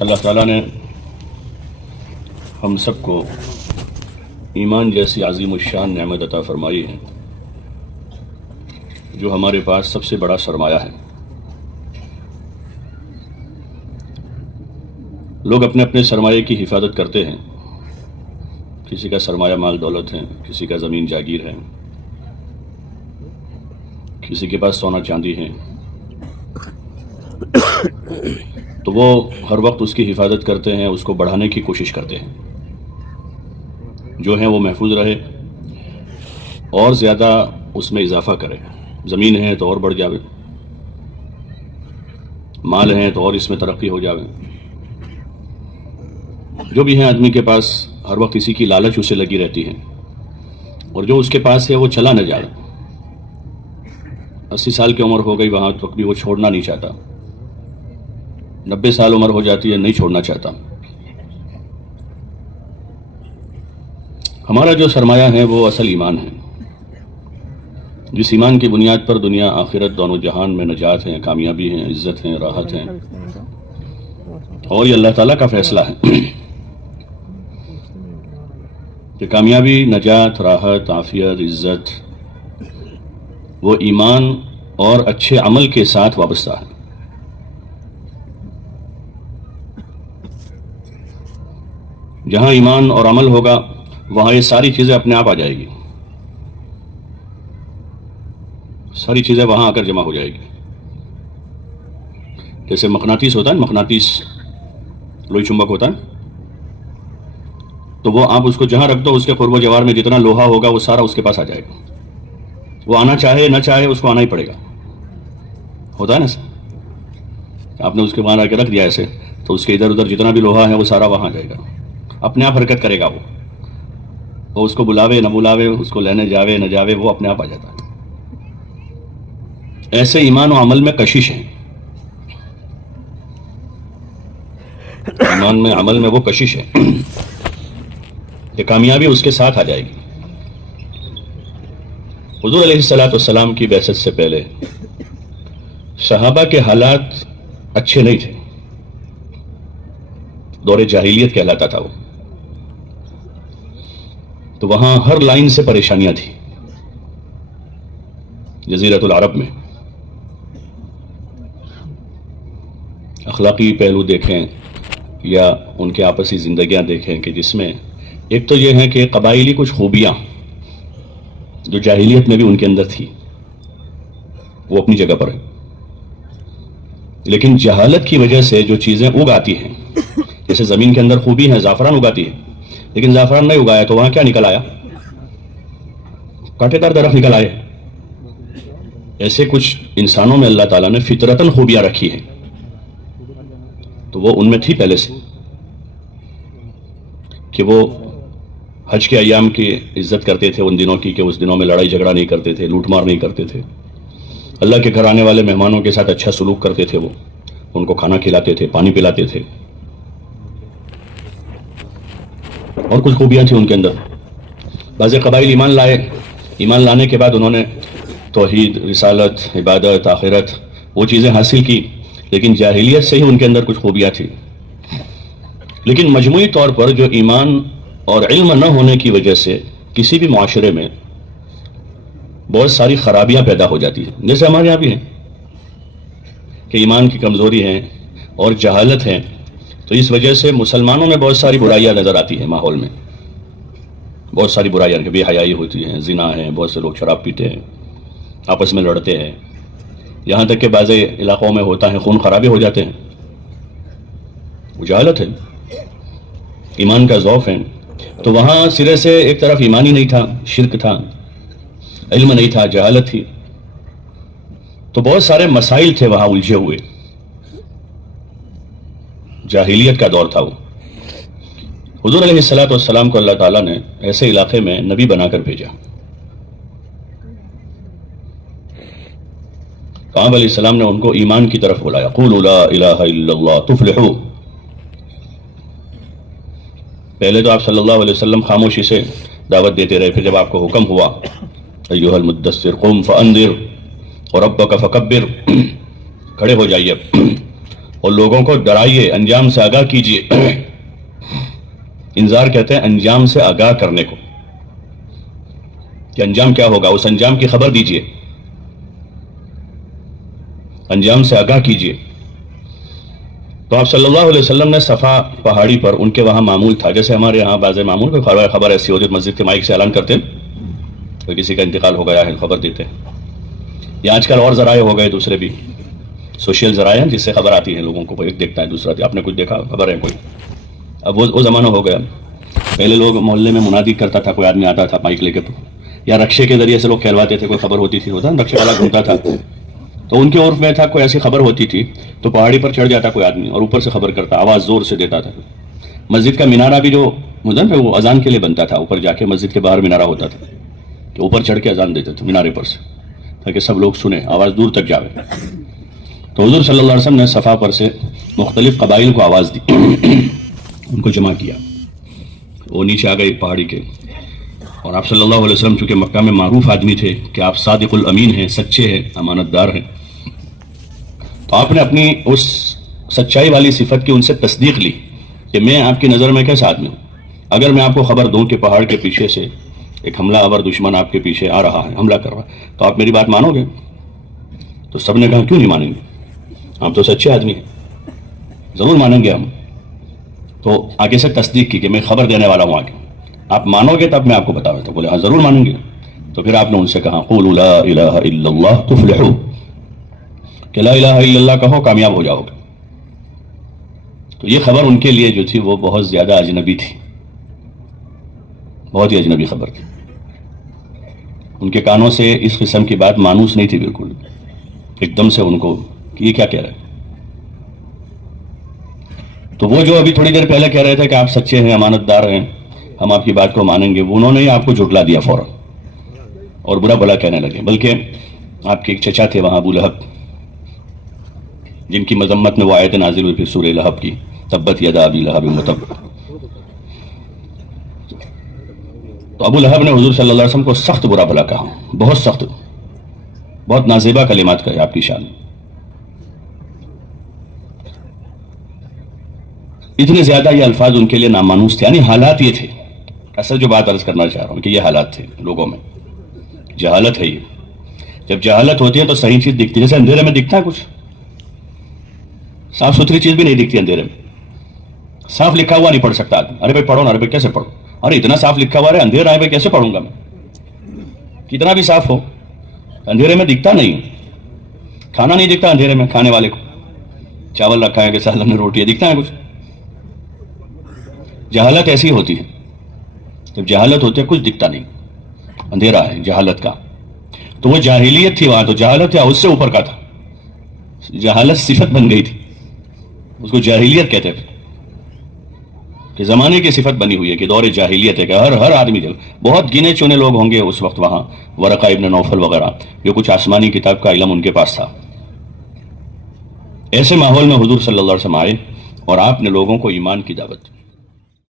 اللہ تعالیٰ نے ہم سب کو ایمان جیسی عظیم الشان نعمت عطا فرمائی ہے جو ہمارے پاس سب سے بڑا سرمایہ ہے۔ لوگ اپنے اپنے سرمایے کی حفاظت کرتے ہیں، کسی کا سرمایہ مال دولت ہے، کسی کا زمین جاگیر ہے، کسی کے پاس سونا چاندی ہے، تو وہ ہر وقت اس کی حفاظت کرتے ہیں، اس کو بڑھانے کی کوشش کرتے ہیں، جو ہے وہ محفوظ رہے اور زیادہ اس میں اضافہ کرے۔ زمین ہے تو اور بڑھ جاوے، مال ہے تو اور اس میں ترقی ہو جاوے، جو بھی ہے آدمی کے پاس ہر وقت اسی کی لالچ اسے لگی رہتی ہے، اور جو اس کے پاس ہے وہ چلا نہ جائے۔ 80 سال کی عمر ہو گئی وہاں تک بھی وہ چھوڑنا نہیں چاہتا، 90 سال عمر ہو جاتی ہے نہیں چھوڑنا چاہتا۔ ہمارا جو سرمایہ ہے وہ اصل ایمان ہے، جس ایمان کی بنیاد پر دنیا آخرت دونوں جہان میں نجات ہے، کامیابی ہے، عزت ہے، راحت ہے، اور یہ اللہ تعالیٰ کا فیصلہ ہے کہ کامیابی، نجات، راحت، عافیت، عزت وہ ایمان اور اچھے عمل کے ساتھ وابستہ ہے۔ جہاں ایمان اور عمل ہوگا وہاں یہ ساری چیزیں اپنے آپ آ جائے گی، ساری چیزیں وہاں آ کر جمع ہو جائے گی۔ جیسے مقناطیس ہوتا ہے، مقناطیس لوہی چمبک ہوتا ہے، تو وہ آپ اس کو جہاں رکھ دو اس کے قرب و جوار میں جتنا لوہا ہوگا وہ سارا اس کے پاس آ جائے گا، وہ آنا چاہے نہ چاہے اس کو آنا ہی پڑے گا۔ ہوتا ہے نا سر، آپ نے اس کے وہاں آ کے رکھ دیا ایسے تو اس کے ادھر ادھر جتنا بھی لوہا ہے وہ سارا وہاں آ جائے گا، اپنے آپ حرکت کرے گا، وہ اس کو بلاوے نہ بلاوے، اس کو لینے جاوے نہ جاوے، وہ اپنے آپ آ جاتا ہے۔ ایسے ایمان و عمل میں کشش ہے، ایمان میں عمل میں وہ کشش ہے کہ کامیابی اس کے ساتھ آ جائے گی۔ حضور علیہ السلام کی بعثت سے پہلے صحابہ کے حالات اچھے نہیں تھے، دور جاہلیت کہلاتا تھا وہ، تو وہاں ہر لائن سے پریشانیاں تھیں۔ جزیرۃ العرب میں اخلاقی پہلو دیکھیں یا ان کے آپسی زندگیاں دیکھیں کہ جس میں ایک تو یہ ہے کہ قبائلی کچھ خوبیاں جو جاہلیت میں بھی ان کے اندر تھی وہ اپنی جگہ پر ہیں، لیکن جہالت کی وجہ سے جو چیزیں اگ آتی ہیں، جیسے زمین کے اندر خوبی ہے، زعفران اگاتی ہے، لیکن زعفران نہیں اگایا تو وہاں کیا نکل آیا؟ کانٹے دار درخت نکل آئے۔ ایسے کچھ انسانوں میں اللہ تعالیٰ نے فطرتاً خوبیاں رکھی ہیں، تو وہ ان میں تھی پہلے سے کہ وہ حج کے ایام کی عزت کرتے تھے، ان دنوں کی کہ اس دنوں میں لڑائی جھگڑا نہیں کرتے تھے، لوٹ مار نہیں کرتے تھے، اللہ کے گھر آنے والے مہمانوں کے ساتھ اچھا سلوک کرتے تھے، وہ ان کو کھانا کھلاتے تھے، پانی پلاتے تھے، اور کچھ خوبیاں تھیں ان کے اندر۔ بعض قبائل ایمان لائے، ایمان لانے کے بعد انہوں نے توحید، رسالت، عبادت، آخرت وہ چیزیں حاصل کی، لیکن جاہلیت سے ہی ان کے اندر کچھ خوبیاں تھیں۔ لیکن مجموعی طور پر جو ایمان اور علم نہ ہونے کی وجہ سے کسی بھی معاشرے میں بہت ساری خرابیاں پیدا ہو جاتی ہیں، جیسے ہمارے یہاں بھی ہیں کہ ایمان کی کمزوری ہے اور جہالت ہے، تو اس وجہ سے مسلمانوں میں بہت ساری برائیاں نظر آتی ہیں، ماحول میں بہت ساری برائیاں، کہ بے حیائی ہوتی ہیں، زنا ہے، بہت سے لوگ شراب پیتے ہیں، آپس میں لڑتے ہیں، یہاں تک کہ بعض علاقوں میں ہوتا ہے خون خرابے ہو جاتے ہیں۔ وہ جہالت ہے، ایمان کا ضعف ہے، تو وہاں سرے سے ایک طرف ایمان ہی نہیں تھا، شرک تھا، علم نہیں تھا، جہالت تھی، تو بہت سارے مسائل تھے وہاں الجھے ہوئے، جاہلیت کا دور تھا وہ۔ حضور علیہ السلام کو اللہ تعالیٰ نے ایسے علاقے میں نبی بنا کر بھیجا۔ کعب علیہ السلام نے ان کو ایمان کی طرف بلایا، قولوا لا الہ الا اللہ تفلحوا۔ پہلے تو آپ صلی اللہ علیہ وسلم خاموشی سے دعوت دیتے رہے، پھر جب آپ کو حکم ہوا ایھا المدثر قم فانذر وربک فکبر، کھڑے ہو جائیے اور لوگوں کو ڈرائیے، انجام سے آگاہ کیجیے۔ انذار کہتے ہیں انجام سے آگاہ کرنے کو، کہ انجام کیا ہوگا، اس انجام کی خبر دیجیے، انجام سے آگاہ کیجیے۔ تو آپ صلی اللہ علیہ وسلم نے صفا پہاڑی پر، ان کے وہاں معمول تھا، جیسے ہمارے ہاں بعض معمول کو خبر ایسی ہوتی ہے، مسجد کے مائک سے اعلان کرتے ہیں کوئی کسی کا انتقال ہو گیا ہے، خبر دیتے ہیں، یا آج کل اور ذرائع ہو گئے دوسرے بھی، سوشل ذرائع ہیں جس سے خبر آتی ہے لوگوں کو، ایک دیکھتا ہے دوسرا، آپ نے کچھ دیکھا، خبر ہے کوئی۔ اب وہ زمانہ ہو گیا، پہلے لوگ محلے میں منادی کرتا تھا، کوئی آدمی آتا تھا مائک لے کے، یا رکشے کے ذریعے سے لوگ کہلواتے تھے، کوئی خبر ہوتی تھی، ہوتا رکشے والا گھومتا تھا، تو ان کے عرف میں تھا کوئی ایسی خبر ہوتی تھی تو پہاڑی پر چڑھ جاتا کوئی آدمی اور اوپر سے خبر کرتا، آواز زور سے دیتا تھا۔ مسجد کا مینارہ بھی جو مدن پہ وہ اذان کے لیے بنتا تھا، اوپر جا کے مسجد کے باہر مینارہ ہوتا تھا کہ اوپر چڑھ کے اذان دیتے تھے مینارے پر سے، تاکہ سب لوگ سنیں، آواز دور تک جاوے۔ تو حضور صلی اللہ علیہ وسلم نے صفا پر سے مختلف قبائل کو آواز دی، ان کو جمع کیا، وہ نیچے آ گئے پہاڑی کے، اور آپ صلی اللہ علیہ وسلم چونکہ مکہ میں معروف آدمی تھے کہ آپ صادق الامین ہیں، سچے ہیں، امانت دار ہیں، تو آپ نے اپنی اس سچائی والی صفت کی ان سے تصدیق لی کہ میں آپ کی نظر میں کیسا آدمی ہوں؟ اگر میں آپ کو خبر دوں کہ پہاڑ کے پیچھے سے ایک حملہ آور دشمن آپ کے پیچھے آ رہا ہے، حملہ کر رہا ہے، تو آپ میری بات مانو گے؟ تو سب نے کہا کیوں نہیں مانیں گے، آپ تو سچے آدمی ہیں، ضرور مانیں گے ہم۔ تو آگے سے تصدیق کی کہ میں خبر دینے والا ہوں، آگے آپ مانو گے تب میں آپ کو بتاؤں۔ تو بولے ہاں ضرور مانیں گے۔ تو پھر آپ نے ان سے کہا قولوا لا الہ الا اللہ تفلحوا، کہ لا الہ الا اللہ کہو کامیاب ہو جاؤ گے۔ تو یہ خبر ان کے لیے جو تھی وہ بہت زیادہ اجنبی تھی، بہت ہی اجنبی خبر تھی، ان کے کانوں سے اس قسم کی بات مانوس نہیں تھی بالکل، ایک دم سے ان کو کہ یہ کیا کہہ رہے ہیں۔ تو وہ جو ابھی تھوڑی دیر پہلے کہہ رہے تھے کہ آپ سچے ہیں، امانت دار ہیں، ہم آپ کی بات کو مانیں گے، انہوں نے آپ کو جھٹلا دیا فوراً اور برا بھلا کہنے لگے۔ بلکہ آپ کے ایک چچا تھے وہاں، ابو لہب، جن کی مذمت میں وہ آیت نازل ہوئی پھر سورہ لہب کی، تبت یدا ابی لہب وتب۔ تو ابو لہب نے حضور صلی اللہ علیہ وسلم کو سخت برا بھلا کہا، بہت سخت، بہت نازیبا کلمات کہے آپ کی شان میں، اتنے زیادہ یہ الفاظ ان کے لیے نامانوس تھے، یعنی حالات یہ تھے۔ اصل جو بات عرض کرنا چاہ رہا ہوں کہ یہ حالات تھے لوگوں میں، جہالت ہے یہ، جب جہالت ہوتی ہے تو صحیح چیز دکھتی ہے، جیسے اندھیرے میں دکھتا ہے کچھ، صاف ستھری چیز بھی نہیں دکھتی اندھیرے میں، صاف لکھا ہوا نہیں پڑھ سکتا آدمی، ارے بھائی پڑھو نا، ارے بھائی کیسے پڑھو، ارے اتنا صاف لکھا ہوا ہے، اندھیرا ہے بھائی کیسے پڑھوں گا میں، کتنا بھی صاف ہو اندھیرے میں دکھتا نہیں، کھانا نہیں دکھتا اندھیرے میں، کھانے والے کو چاول رکھا ہے کہ سالن میں روٹی ہے، دکھتا ہے کچھ؟ جہالت ایسی ہوتی ہے، جب جہالت ہوتی ہے کچھ دکھتا نہیں، اندھیرا ہے جہالت کا۔ تو وہ جاہلیت تھی وہاں، تو جہالت یا اس سے اوپر کا تھا، جہالت صفت بن گئی تھی، اس کو جاہلیت کہتے تھے، کہ زمانے کی صفت بنی ہوئی ہے کہ دور جاہلیت ہے، کہ ہر آدمی بہت گنے چنے لوگ ہوں گے اس وقت وہاں، ورقہ ابن نوفل وغیرہ، جو کچھ آسمانی کتاب کا علم ان کے پاس تھا۔ ایسے ماحول میں حضور صلی اللہ علیہ وسلم آئے اور آپ نے لوگوں کو ایمان کی دعوت دی۔